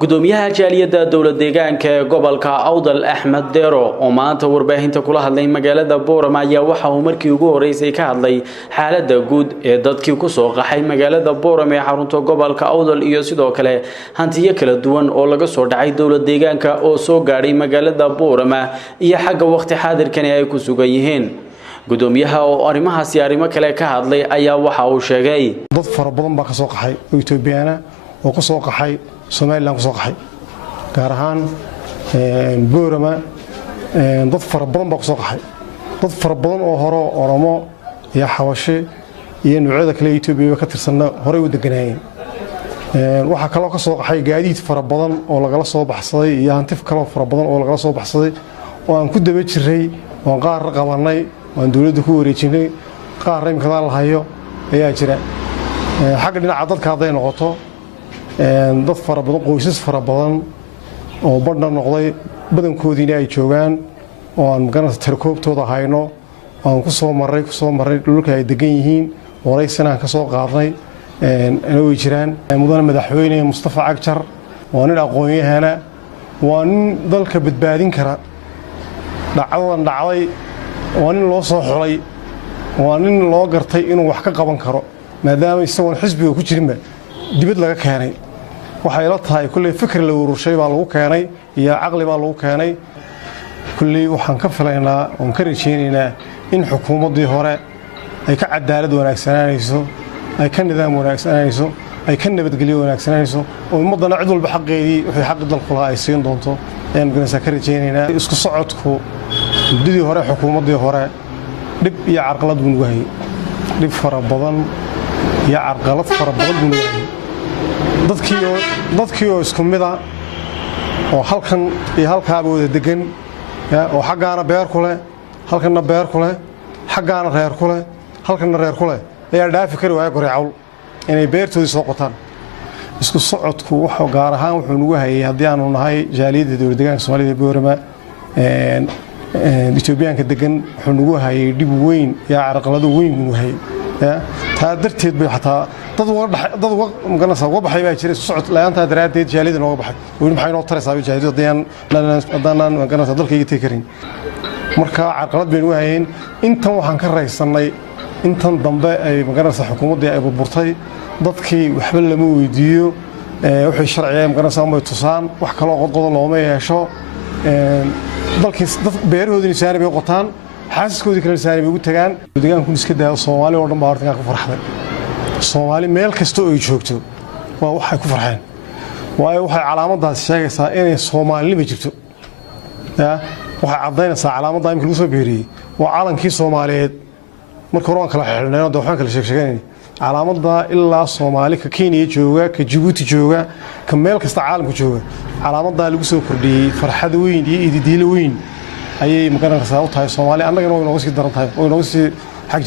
gudoomiyaha jaaliyada dowlad deegaanka ee gobolka Awdal Axmed Deero oo maanta warbaahinta kula hadlay magaalada Boorama ayaa waxa uu markii ugu horeysay ka hadlay xaaladda guud ee dadkii ku soo qaxay magaalada Boorama ee xarunta gobolka Awdal iyo sidoo kale hantiyo kala duwan oo laga soo dhacay dowlad deegaanka oo soo gaaray magaalada Boorama iyo xagga waqti xaadirkan ay ku sugan yihiin gudoomiyaha oo arrimahaasi arrimo kale ka hadlay ayaa waxa uu sheegay dad fara badan baa ka soo qaxay Itoobiyaana oo ka soo qaxay Soomaaliland ku soo qaxay gaar ahaan Boorama dad fara badan baa ku soo qaxay dad fara badan oo hore Oromo iyo Xawashe iyo noocyada kale Itoobiya ka tirsan hore u deganayeen waxa kale oo ka soo qaxay gaadiid fara badan oo laga soo baxsaday iyo hantif kale fara badan oo laga soo baxsaday oo aan ku daba jiray oo qaar qabanay oo dawladdu ku wareejinay qaar imka la hayo ayaa jira xagga dhinaca dadka haday noqoto dad fara badan qoysas fara badan oo badna noqday badankoodina ay joogan oo aan magaranaysa tarkoobtooda hayno aan ku soo maray dhulka ay degan yihiin waraysanaan ka soo qaadnay way jiraan mudane madaxweyne Mustafa Cagjar waa nin aqoon-yahana waa nin dalka badbaadin kara dhacdadan dhacday waa nin loo soo xulay waa nin loo gartay inuu wax ka qaban karo maadaama isagoon xisbiga ku jirinba dibad laga keenay waxay la tahay kulli fikir la ururshay baa lagu keenay iyo aqli baa lagu keenay kulli waxaan ka filaynaa oo ka rajaynaynaa in xukuumadii hore ay ka cadaalad wanaagsanaaynayso ay ka nidaam wanaagsanaaynayso ay ka nabadgelyo wanaagsanaaynayso oo ummadana cid walba xaqeedii wixii xaq dalku lahaa ay siin doonto ayaan ganacsiga ka rajaynaynaa isku socodku muddadii hore xukuumadii hore dib iyo carqalad buu waayay dib fara badan iyo carqalad fara badan buu waayay dadkii oo isku mid ah oo halkan iyo halkaaba wada degan oo xaggaana beer ku leh halkana beer ku leh xaggaana reer ku leh halkana reer ku leh ayaa dhaafi kari waaya goreecawl inay beertoodii soo qotaan isku socodku wuxuu gaar ahaan wuxuu nagu hayay haddii aanu nahay jaaliyadda dowlad deegaanka Soomaalida Boorama Itoobiyaanka degan wuxuu nagu hayay dhib weyn iyo carqalado weyn buu hayay taa darteed bay xataa dad uga maganaysa uga baxay baa jiray socod la'aanta daraadeed jaaliyada nooga baxay weli maxay noo taraysaa jaaliyada hadaan maganaysa dalkayga tii karin marka carqalad baynu hayeen intan waxaan ka raysanay intan dambe ay maganaysa xukuumadda ay burburtay dadkii waxba lama weydiiyo wixii sharciga maganaysa ma tusaan wax kale oo qodqodo looma yeesho dalkiis dad beerahoodii saari bay qotaan xaasaskoodii kale saari bay ugu tagaan deegaanku iska daa Soomaali oo dhan baa horta ka farxday Soomaali meel kasta oo ay joogto waa waxay ku farxeen waayo waxay calaamadaas sheegaysaa inay Soomaalnimo jirto waxay cadeynaysaa calaamada imka lagu soo beeriyay waa calankii Soomaaliyeed marka hore waan kala xirnay oo waxaan kala sheegnay calaamada ilaa Soomaali ka Kenya jooga ka Djibouti jooga ka meel kasta caalamka jooga calaamada lagu soo kordhiyay farxad weyn iyo ididiilo weyn ayay maganaysaa u tahay Soomaali annagana way nooga sii daran tahay way nooga sii xaq